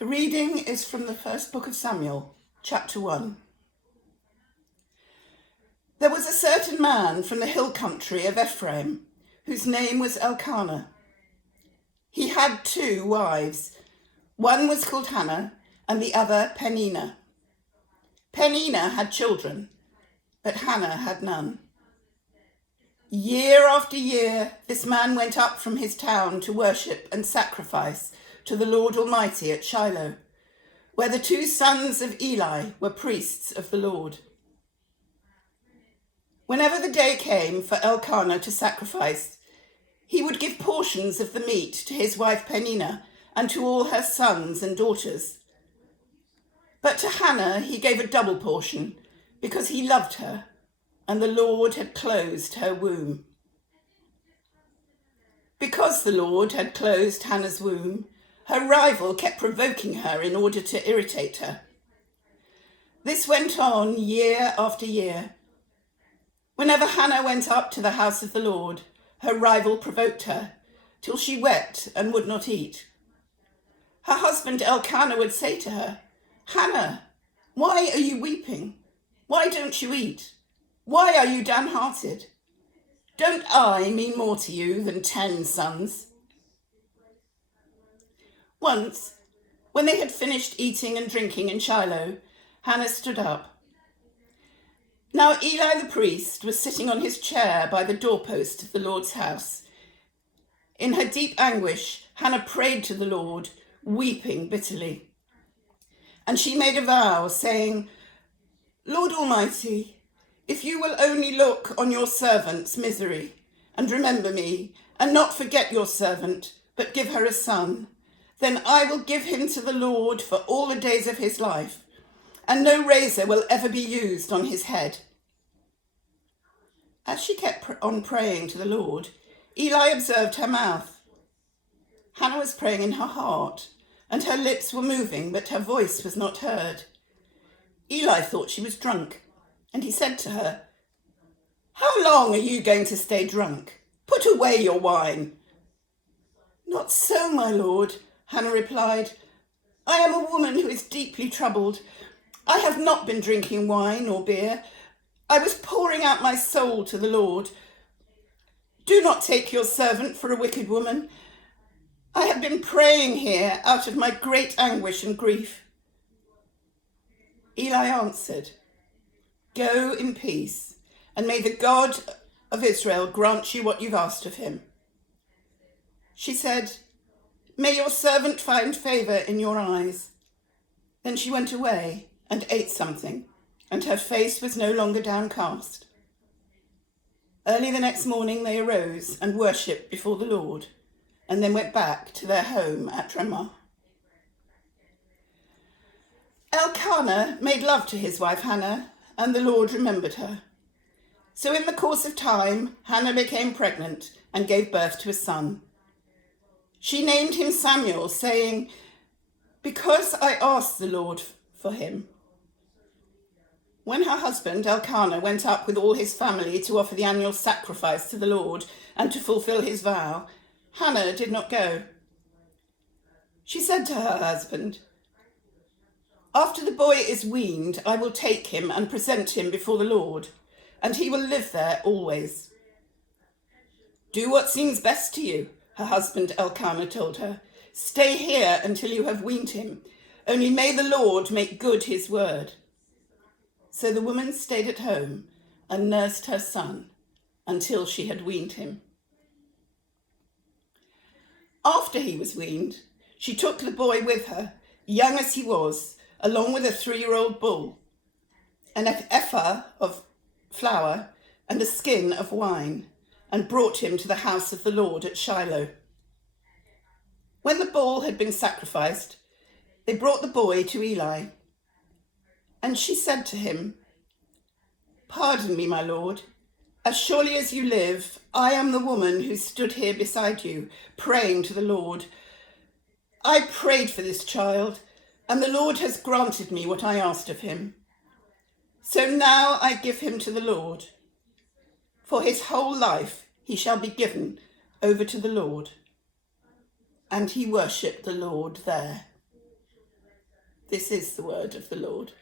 The reading is from the first book of Samuel, chapter 1. There was a certain man from the hill country of Ephraim, whose name was Elkanah. He had 2 wives. One was called Hannah, and the other Peninnah. Peninnah had children, but Hannah had none. Year after year, this man went up from his town to worship and sacrifice to the Lord Almighty at Shiloh, where the 2 sons of Eli were priests of the Lord. Whenever the day came for Elkanah to sacrifice, he would give portions of the meat to his wife Peninnah and to all her sons and daughters. But to Hannah he gave a double portion, because he loved her, and the Lord had closed her womb. Because the Lord had closed Hannah's womb, her rival kept provoking her in order to irritate her. This went on year after year. Whenever Hannah went up to the house of the Lord, her rival provoked her, till she wept and would not eat. Her husband Elkanah would say to her, "Hannah, why are you weeping? Why don't you eat? Why are you downhearted? Don't I mean more to you than 10 sons?" Once, when they had finished eating and drinking in Shiloh, Hannah stood up. Now Eli the priest was sitting on his chair by the doorpost of the Lord's house. In her deep anguish, Hannah prayed to the Lord, weeping bitterly. And she made a vow, saying, "Lord Almighty, if you will only look on your servant's misery, and remember me, and not forget your servant, but give her a son, then I will give him to the Lord for all the days of his life, and no razor will ever be used on his head." As she kept on praying to the Lord, Eli observed her mouth. Hannah was praying in her heart, and her lips were moving, but her voice was not heard. Eli thought she was drunk, and he said to her, "How long are you going to stay drunk? Put away your wine." "Not so, my lord," Hannah replied. "I am a woman who is deeply troubled. I have not been drinking wine or beer. I was pouring out my soul to the Lord. Do not take your servant for a wicked woman. I have been praying here out of my great anguish and grief." Eli answered, "Go in peace, and may the God of Israel grant you what you've asked of him." She said, "May your servant find favor in your eyes." Then she went away and ate something, and her face was no longer downcast. Early the next morning they arose and worshipped before the Lord, and then went back to their home at Ramah. Elkanah made love to his wife Hannah, and the Lord remembered her. So in the course of time, Hannah became pregnant and gave birth to a son. She named him Samuel, saying, "Because I asked the Lord for him." When her husband Elkanah went up with all his family to offer the annual sacrifice to the Lord and to fulfill his vow, Hannah did not go. She said to her husband, "After the boy is weaned, I will take him and present him before the Lord, and he will live there always." "Do what seems best to you," her husband Elkanah told her. "Stay here until you have weaned him. Only may the Lord make good his word." So the woman stayed at home and nursed her son until she had weaned him. After he was weaned, she took the boy with her, young as he was, along with a 3-year-old bull, an ephah of flour, and a skin of wine, and brought him to the house of the Lord at Shiloh. When the bull had been sacrificed, they brought the boy to Eli. And she said to him, "Pardon me, my lord. As surely as you live, I am the woman who stood here beside you, praying to the Lord. I prayed for this child, and the Lord has granted me what I asked of him. So now I give him to the Lord. For his whole life he shall be given over to the Lord." And he worshipped the Lord there. This is the word of the Lord.